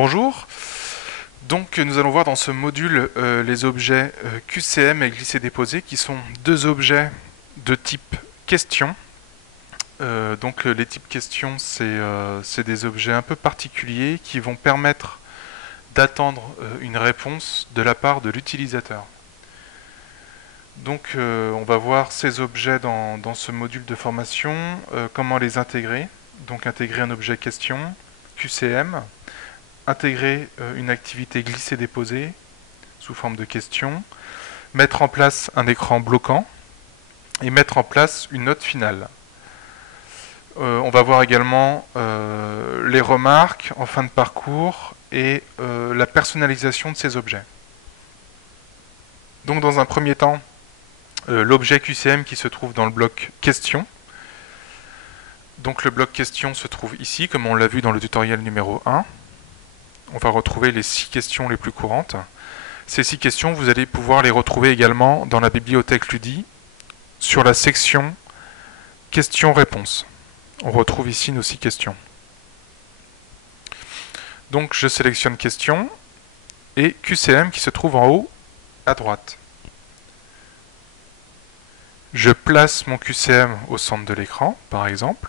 Bonjour, donc nous allons voir dans ce module les objets QCM et glisser-déposer qui sont deux objets de type question. Donc les types questions c'est des objets un peu particuliers qui vont permettre d'attendre une réponse de la part de l'utilisateur. Donc on va voir ces objets dans ce module de formation, comment les intégrer. Donc intégrer un objet question, QCM, intégrer une activité glisser-déposer sous forme de question, mettre en place un écran bloquant et mettre en place une note finale. On va voir également les remarques en fin de parcours et la personnalisation de ces objets. Donc dans un premier temps, l'objet QCM qui se trouve dans le bloc question. Donc le bloc question se trouve ici, comme on l'a vu dans le tutoriel numéro 1. On va retrouver les 6 questions les plus courantes. Ces 6 questions, vous allez pouvoir les retrouver également dans la bibliothèque Ludi, sur la section questions-réponses. On retrouve ici nos 6 questions. Donc je sélectionne questions et QCM qui se trouve en haut à droite. Je place mon QCM au centre de l'écran, par exemple.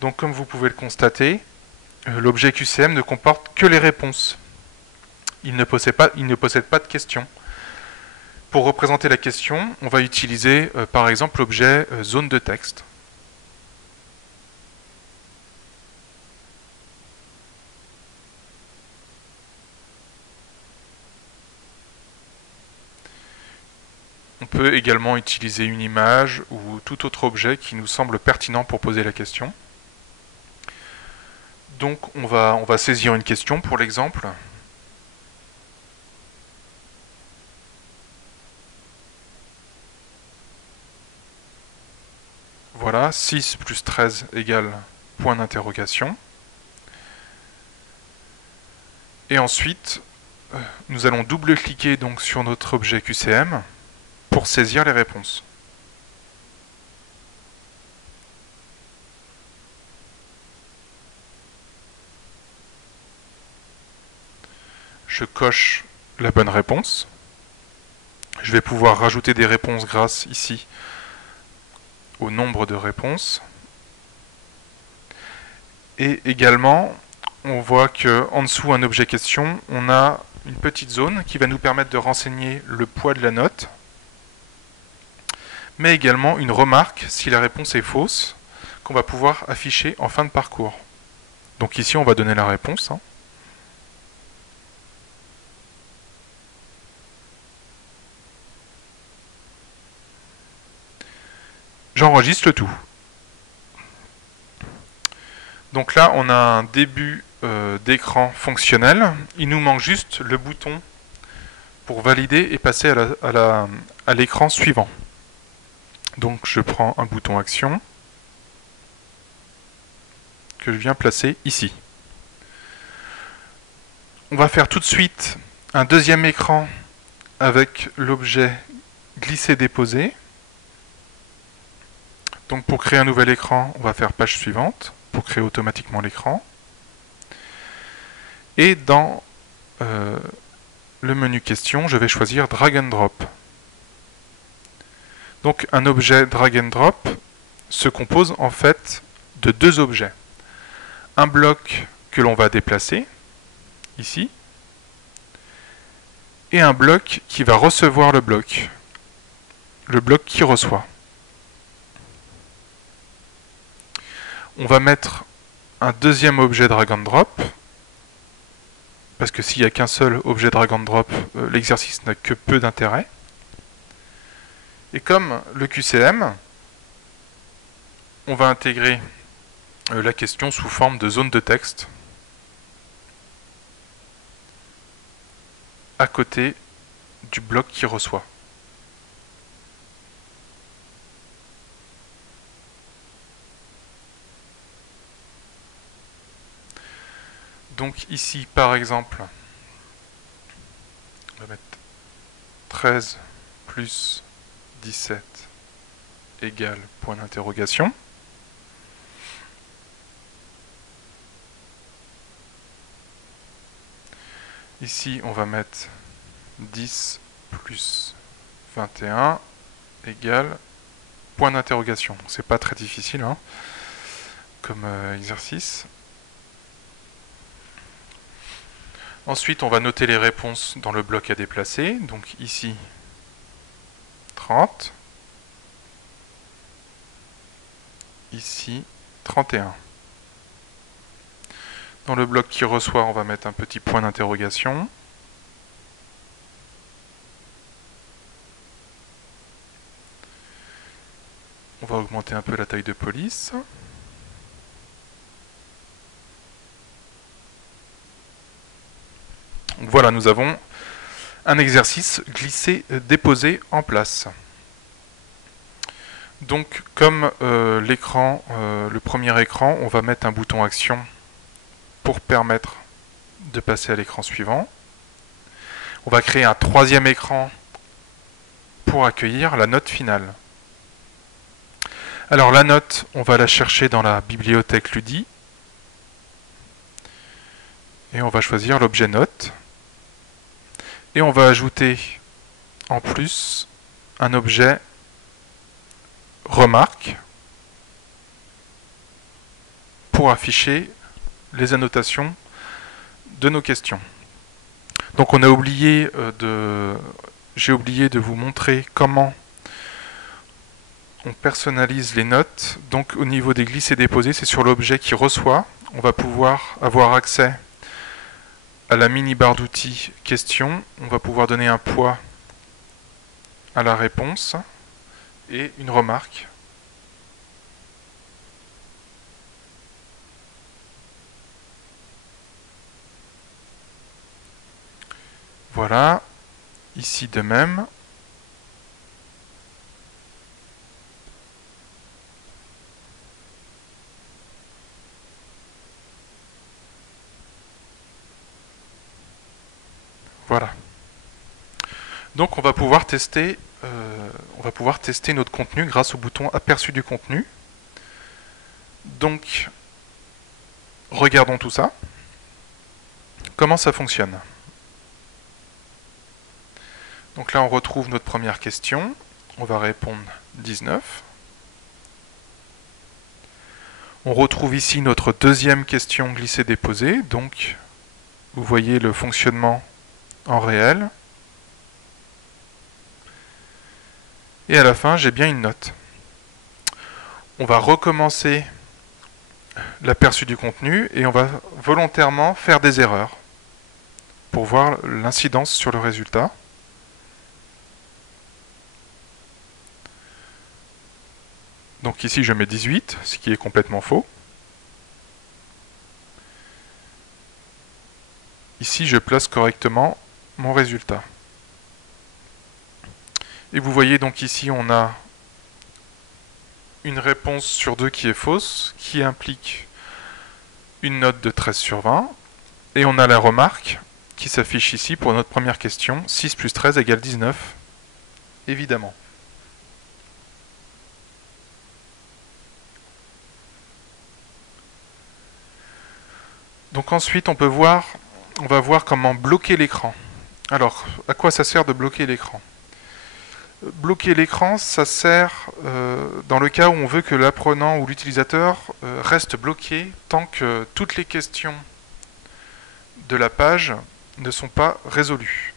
Donc comme vous pouvez le constater, l'objet QCM ne comporte que les réponses. Il ne possède pas de questions. Pour représenter la question, on va utiliser par exemple l'objet zone de texte. On peut également utiliser une image ou tout autre objet qui nous semble pertinent pour poser la question. Donc on va saisir une question pour l'exemple. Voilà, 6 plus 13 égale point d'interrogation. Et ensuite, nous allons double-cliquer donc sur notre objet QCM pour saisir les réponses. Je coche la bonne réponse. Je vais pouvoir rajouter des réponses grâce ici au nombre de réponses. Et également, on voit qu'en dessous un objet question, on a une petite zone qui va nous permettre de renseigner le poids de la note, mais également une remarque si la réponse est fausse, qu'on va pouvoir afficher en fin de parcours. Donc ici, on va donner la réponse. J'enregistre le tout. Donc là, on a un début d'écran fonctionnel. Il nous manque juste le bouton pour valider et passer à l'écran suivant. Donc je prends un bouton action que je viens placer ici. On va faire tout de suite un deuxième écran avec l'objet glisser-déposer. Donc pour créer un nouvel écran, on va faire page suivante pour créer automatiquement l'écran. Et dans le menu question, je vais choisir drag and drop. Donc un objet drag and drop se compose en fait de deux objets. Un bloc que l'on va déplacer, ici, et un bloc qui va recevoir le bloc qui reçoit. On va mettre un deuxième objet drag and drop, parce que s'il n'y a qu'un seul objet drag and drop, l'exercice n'a que peu d'intérêt. Et comme le QCM, on va intégrer la question sous forme de zone de texte à côté du bloc qui reçoit. Donc ici, par exemple, on va mettre 13 plus 17 égale point d'interrogation. Ici, on va mettre 10 plus 21 égale point d'interrogation. C'est pas très difficile hein, comme exercice. Ensuite, on va noter les réponses dans le bloc à déplacer. Donc ici, 30. Ici, 31. Dans le bloc qui reçoit, on va mettre un petit point d'interrogation. On va augmenter un peu la taille de police. Donc voilà, nous avons un exercice glisser-déposer en place. Donc comme l'écran, le premier écran, on va mettre un bouton action pour permettre de passer à l'écran suivant. On va créer un troisième écran pour accueillir la note finale. Alors la note, on va la chercher dans la bibliothèque Ludi. Et on va choisir l'objet note. Et on va ajouter en plus un objet remarque pour afficher les annotations de nos questions. Donc on a oublié j'ai oublié de vous montrer comment on personnalise les notes. Donc au niveau des glisser déposer, c'est sur l'objet qui reçoit. On va pouvoir avoir accès à la mini barre d'outils question. On va pouvoir donner un poids à la réponse et une remarque. Voilà. Ici de même. Voilà. Donc on va pouvoir tester notre contenu grâce au bouton aperçu du contenu. Donc regardons tout ça. Comment ça fonctionne? Donc là on retrouve notre première question. On va répondre 19. On retrouve ici notre deuxième question glisser-déposer. Donc vous voyez le fonctionnement en réel. Et à la fin, j'ai bien une note. On va recommencer l'aperçu du contenu et on va volontairement faire des erreurs pour voir l'incidence sur le résultat. Donc ici, je mets 18, ce qui est complètement faux. Ici, je place correctement mon résultat. Et vous voyez donc ici, on a une réponse sur 2 qui est fausse, qui implique une note de 13 sur 20. Et on a la remarque qui s'affiche ici pour notre première question. 6 plus 13 égale 19, évidemment. Donc ensuite, on va voir comment bloquer l'écran. Alors, à quoi ça sert de bloquer l'écran? Bloquer l'écran, ça sert dans le cas où on veut que l'apprenant ou l'utilisateur reste bloqué tant que toutes les questions de la page ne sont pas résolues.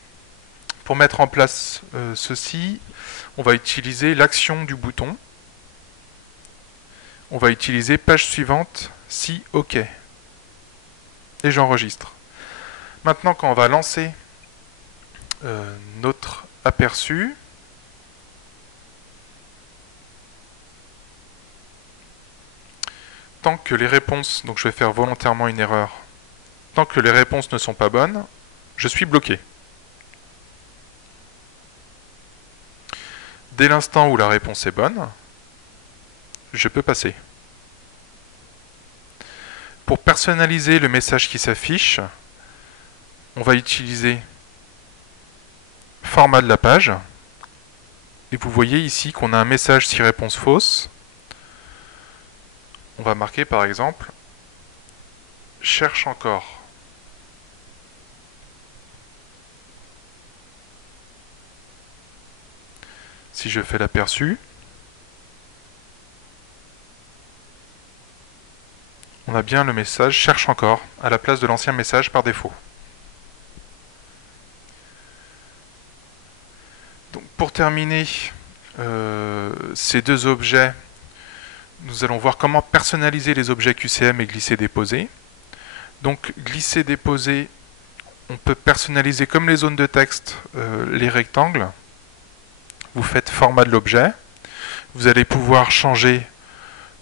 Pour mettre en place ceci, on va utiliser l'action du bouton. On va utiliser page suivante si OK. Et j'enregistre. Maintenant, quand on va lancer notre aperçu, tant que les réponses, donc je vais faire volontairement une erreur, tant que les réponses ne sont pas bonnes, je suis bloqué. Dès l'instant où la réponse est bonne, je peux passer. Pour personnaliser le message qui s'affiche, on va utiliser format de la page. Et vous voyez ici qu'on a un message si réponse fausse. On va marquer par exemple cherche encore. Si je fais l'aperçu, on a bien le message cherche encore à la place de l'ancien message par défaut. Donc, pour terminer ces deux objets, nous allons voir comment personnaliser les objets QCM et glisser-déposer. Donc glisser-déposer, on peut personnaliser comme les zones de texte les rectangles. Vous faites format de l'objet. Vous allez pouvoir changer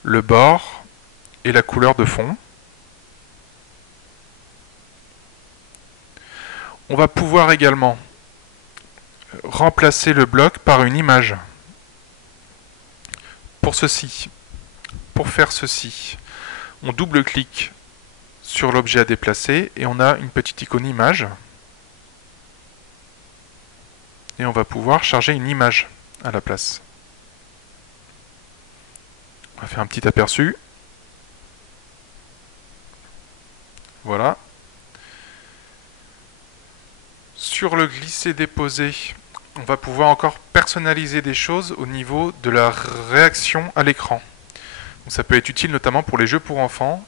le bord et la couleur de fond. On va pouvoir également remplacer le bloc par une image. Pour faire ceci, on double-clique sur l'objet à déplacer et on a une petite icône image. Et on va pouvoir charger une image à la place. On va faire un petit aperçu. Voilà. Sur le glisser-déposer, on va pouvoir encore personnaliser des choses au niveau de la réaction à l'écran. Ça peut être utile notamment pour les jeux pour enfants.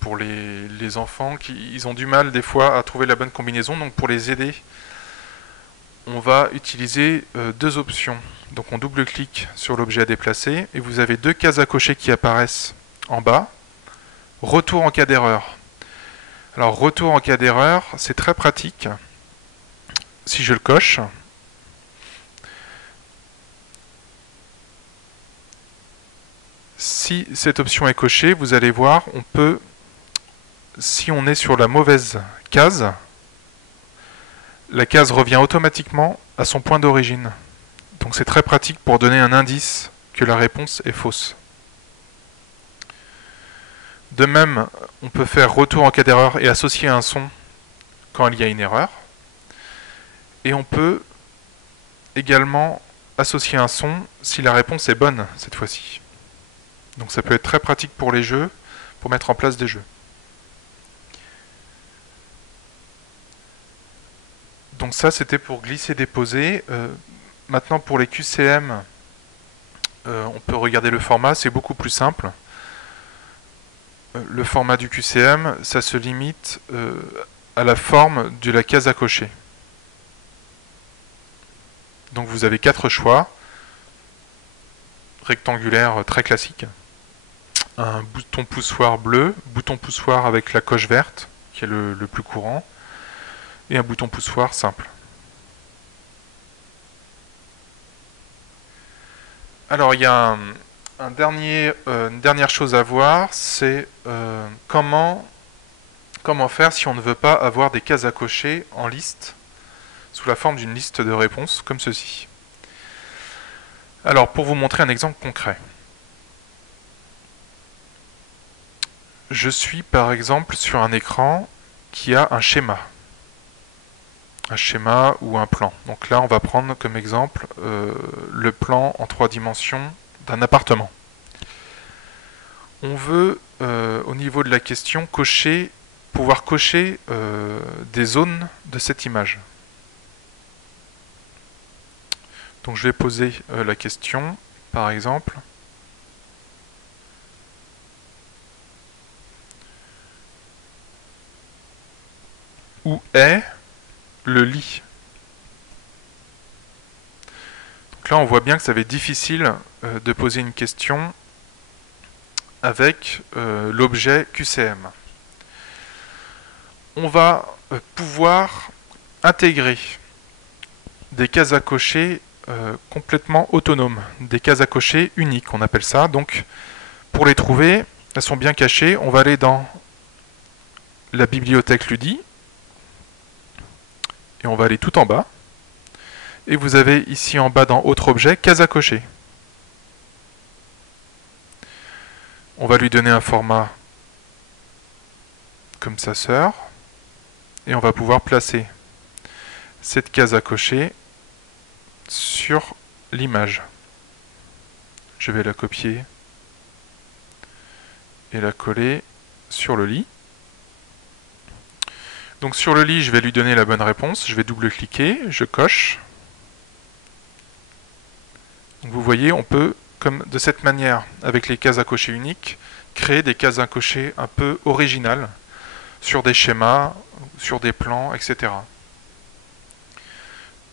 Pour les enfants ils ont du mal des fois à trouver la bonne combinaison, donc pour les aider, on va utiliser deux options. Donc on double-clique sur l'objet à déplacer et vous avez deux cases à cocher qui apparaissent en bas. Retour en cas d'erreur. Alors retour en cas d'erreur, c'est très pratique. Si je le coche, si cette option est cochée, vous allez voir, on peut, si on est sur la mauvaise case, la case revient automatiquement à son point d'origine. Donc c'est très pratique pour donner un indice que la réponse est fausse. De même, on peut faire retour en cas d'erreur et associer un son quand il y a une erreur. Et on peut également associer un son si la réponse est bonne cette fois-ci. Donc ça peut être très pratique pour les jeux, pour mettre en place des jeux. Donc ça c'était pour glisser-déposer. Maintenant pour les QCM, on peut regarder le format, c'est beaucoup plus simple. Le format du QCM, ça se limite à la forme de la case à cocher. Donc vous avez 4 choix, rectangulaire très classique, un bouton poussoir bleu, bouton poussoir avec la coche verte, qui est le plus courant, et un bouton poussoir simple. Alors il y a une dernière chose à voir, c'est comment faire si on ne veut pas avoir des cases à cocher en liste, sous la forme d'une liste de réponses, comme ceci. Alors, pour vous montrer un exemple concret. Je suis par exemple sur un écran qui a un schéma. Un schéma ou un plan. Donc là, on va prendre comme exemple le plan en 3 dimensions d'un appartement. On veut, au niveau de la question, pouvoir cocher des zones de cette image. Donc je vais poser la question, par exemple. Où est le lit? Donc là, on voit bien que ça va être difficile de poser une question avec l'objet QCM. On va pouvoir intégrer des cases à cocher complètement autonomes, des cases à cocher uniques, on appelle ça. Donc, pour les trouver, elles sont bien cachées. On va aller dans la bibliothèque Ludi et on va aller tout en bas. Et vous avez ici en bas dans Autre objet, case à cocher. On va lui donner un format comme sa sœur et on va pouvoir placer cette case à cocher sur l'image. Je vais la copier et la coller sur le lit. Donc sur le lit, je vais lui donner la bonne réponse. Je vais double-cliquer, je coche. Donc vous voyez, on peut, comme de cette manière, avec les cases à cocher uniques, créer des cases à cocher un peu originales sur des schémas, sur des plans, etc.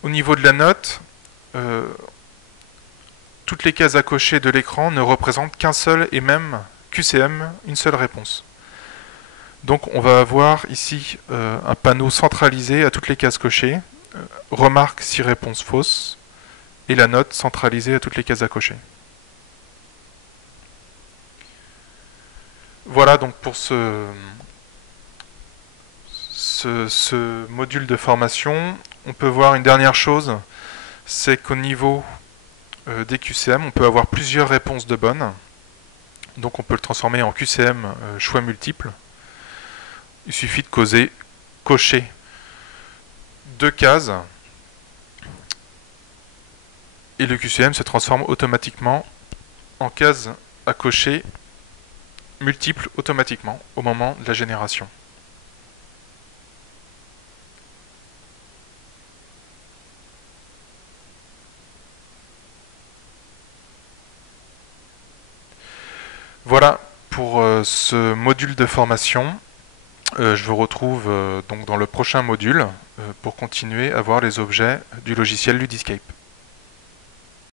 Au niveau de la note, toutes les cases à cocher de l'écran ne représentent qu'un seul et même QCM, une seule réponse. Donc on va avoir ici un panneau centralisé à toutes les cases cochées, remarque si réponse fausse, et la note centralisée à toutes les cases à cocher. Voilà donc pour ce module de formation. On peut voir une dernière chose, c'est qu'au niveau des QCM, on peut avoir plusieurs réponses de bonnes. Donc on peut le transformer en QCM choix multiple. Il suffit de cocher 2 cases et le QCM se transforme automatiquement en case à cocher multiple automatiquement au moment de la génération. Voilà pour ce module de formation. Je vous retrouve donc dans le prochain module pour continuer à voir les objets du logiciel Ludiscape.